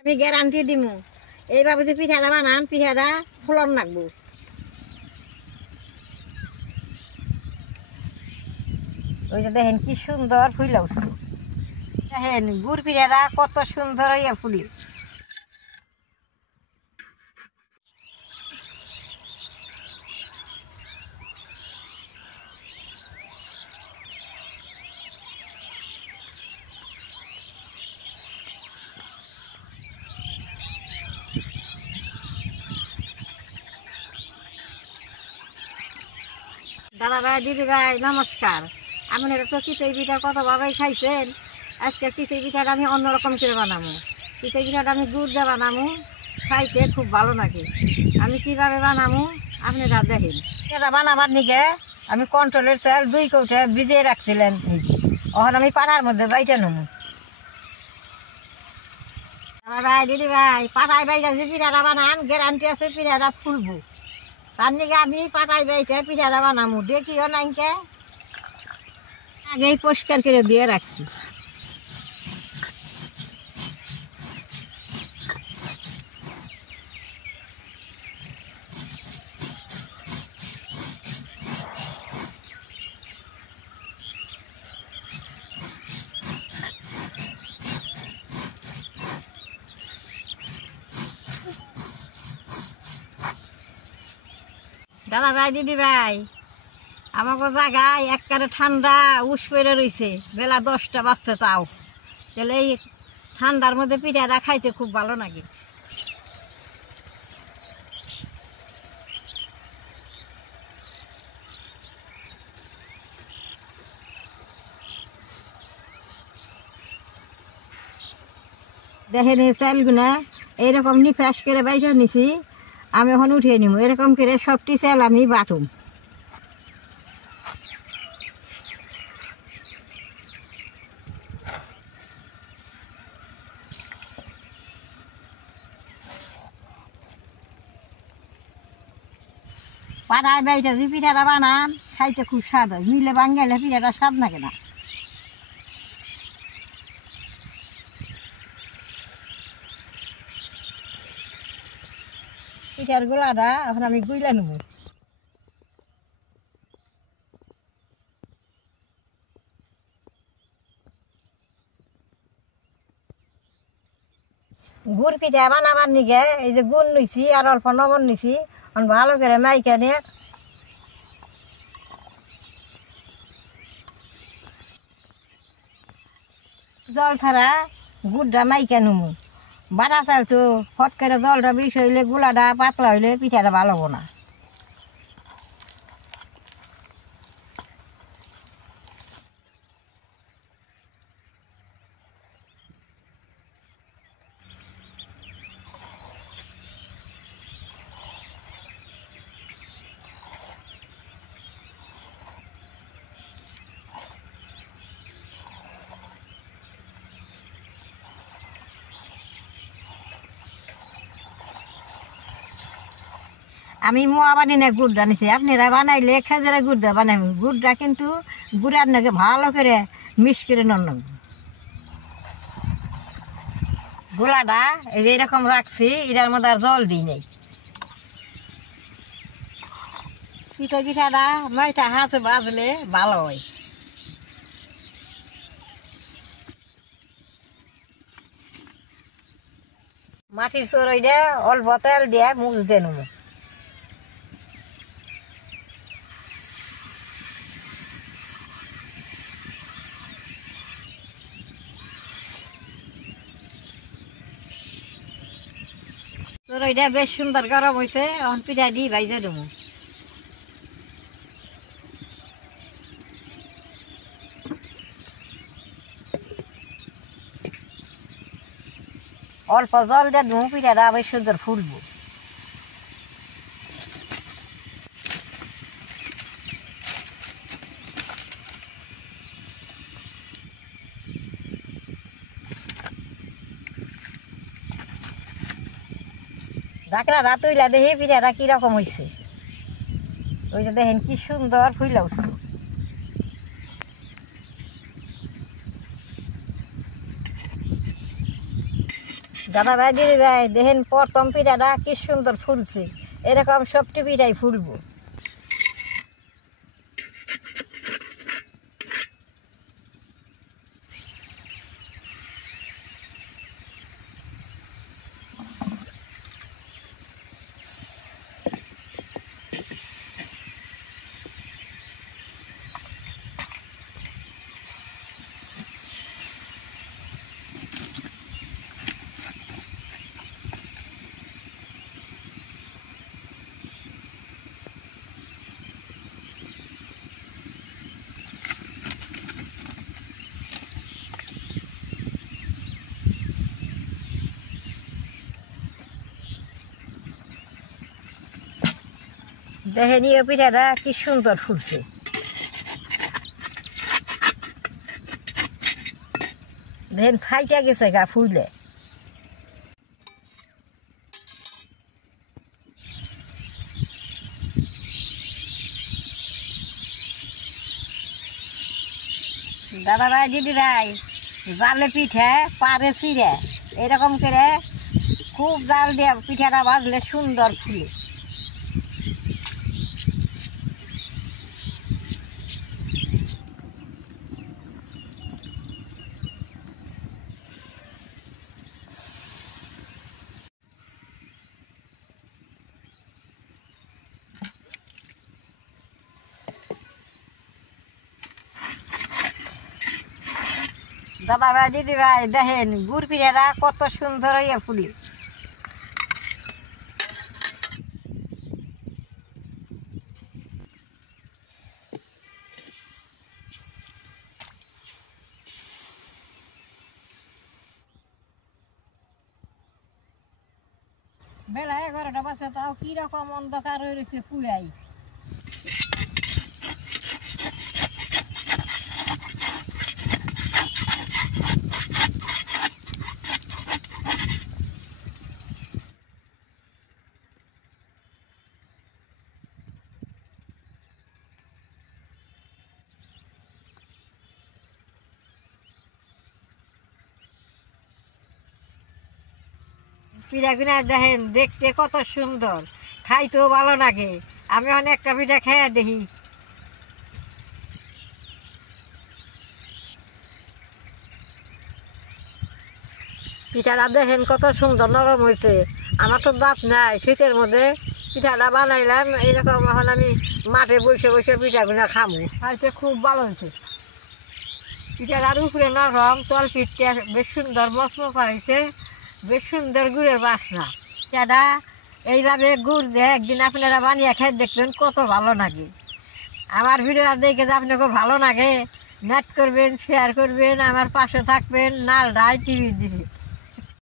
আমি গ্যারান্টি দিমু এইভাবে যে পিঠাটা বানান পিঠাটা ফুলন লাগবো। ওই যে দেখেন কি সুন্দর ফুল উঠছে, দেখেন গুড় পিঠাটা কত সুন্দর হইয়া ফুলি। দাদা ভাই দিদি ভাই নমস্কার। আপনারা তো চিতই পিঠা কত ভাবেই খাইছেন, আজকে চিতই পিঠাটা আমি অন্যরকম করে বানাবো। চিতই পিঠাটা আমি গুড় দিয়ে বানাবো, খাইতে খুব ভালো লাগে। আমি কিভাবে বানাবো আপনারা দেখেন। এটা বানাবার নিকে আমি কন্ট্রোলের চাল 2 কৌটা ভিজিয়ে রাখছিলেন নিজে, এখন আমি পাড়ার মধ্যে বাইটা নেবো। দাদা ভাই দিদি ভাই পাড়ায় বাইটা যে পিঠাটা বানান গ্যারান্টি আছে পিঠাটা ফুলবো। তার নিকে আমি পাটাই বাইটে পিঠাটা বানাবো, দেখিও নাইকে আগেই পরিষ্কার করে দিয়ে রাখছি। দাদা ভাই দিদি ভাই আমাকে জায়গায় একবারে ঠান্ডা উস পেরে রয়েছে, বেলা 10টা বাজতে তাও। তাহলে এই ঠান্ডার মধ্যে পিঠাটা খাইতে খুব ভালো লাগে। দেখেন এই চালগুলা এইরকম নিফাস করে বাইরে নিছি, আমি এখন উঠিয়ে নিব। এরকম করে সবটি চাল আমি বাটুম। পাড়ায় বাইরে যে পিঠাটা বানান খাইতে খুব স্বাদ হয়, মিলে বাঙ্গাইলে পিঠাটা স্বাদ লাগে না। পিঠার গোলাটা এখন আমি গুইলা নেব। গুড় পিঠা বানাবার নিগে এই যে গুড় নিছি আর অল্প লবণ নিছি, ভালো করে মাইকা নিয়ে জল ছাড়া গুড়টা মাইকা নেবো। বাটা চাল তো ফট করে জলটা বেশি হইলে গোলাটা পাতলা হইলে পিঠাটা ভালো হবো না। আমি মোয়া বানি না গুড়টা নিছি, আপনারা বানাইলে খেজুরের গুড় দিয়ে বানাইব। গুড়টা কিন্তু গুড়ার নাকি ভালো করে মিক্স করে নন। গোলাটা এই যে এরকম রাখছি, এটার মধ্যে আর জল দিই নাই। চিতই পিঠাটা 9টা হাতে বাজলে ভালো হয়। মাটির চড়ইটা অল্প তেল দিয়ে মুখ দিয়ে নেব। চড়ইটা বেশ সুন্দর গরম হয়েছে, এখন পিঠা দিয়ে ভাইজে দেবো। অল্প জল দিয়ে দেবো, পিঠাটা বেশ সুন্দর ফুলবো। ঢাকনাটা তুইলা দেখি পিঠাটা কিরকম হয়েছে। ওই যে দেখেন কি সুন্দর ফুইলা উঠছে। দাদা ভাই দিদি ভাই দেখেন প্রথম পিঠাটা কি সুন্দর ফুলছে, এরকম সবটি পিঠাই ফুলবো। দেখেন এই পিঠাটা কি সুন্দর ফুলছে। দেখেন ফাইটা গেছে গা ফুলে। দাদা ভাই দিদি ভাই জালে পিঠে পারে চিড়ে এরকম করে খুব জাল দিয়ে পিঠাটা ভাজলে সুন্দর ফুলে। দাদা ভাই দিদি ভাই দেখেন গুড় পিঠাটা কত সুন্দর হইয়া ফুলি। বেলা 11টা বাজে তাও কিরকম অন্ধকার হয়ে রয়েছে পুয়াই। পিঠাগুনা দেখেন দেখতে কত সুন্দর, খাইতেও ভালো লাগে। আমি অনেকটা পিঠা খেয়ে দেখি। পিঠাটা দেখেন কত সুন্দর নরম হয়েছে। আমার তো দাঁত নাই, শীতের মধ্যে পিঠাটা বানাইলাম এইরকম। এখন আমি মাঠে বসে বসে পিঠাগুনা খামু, খাইতে খুব ভালো হয়েছে। পিঠাটার উপরে নরম, তল পিঠটা বেশ সুন্দর মচমচা হয়েছে, বেশ সুন্দর গুড়ের বাসনা। পিঠাটা এইভাবে গুড় দিয়ে একদিন আপনারা বানিয়ে খেয়ে দেখবেন কত ভালো লাগে। আমার ভিডিওটা দেখে যে আপনাকে ভালো লাগে, নেট করবেন, শেয়ার করবেন, আমার পাশে থাকবেন। নাল রায় টিভি দিবে।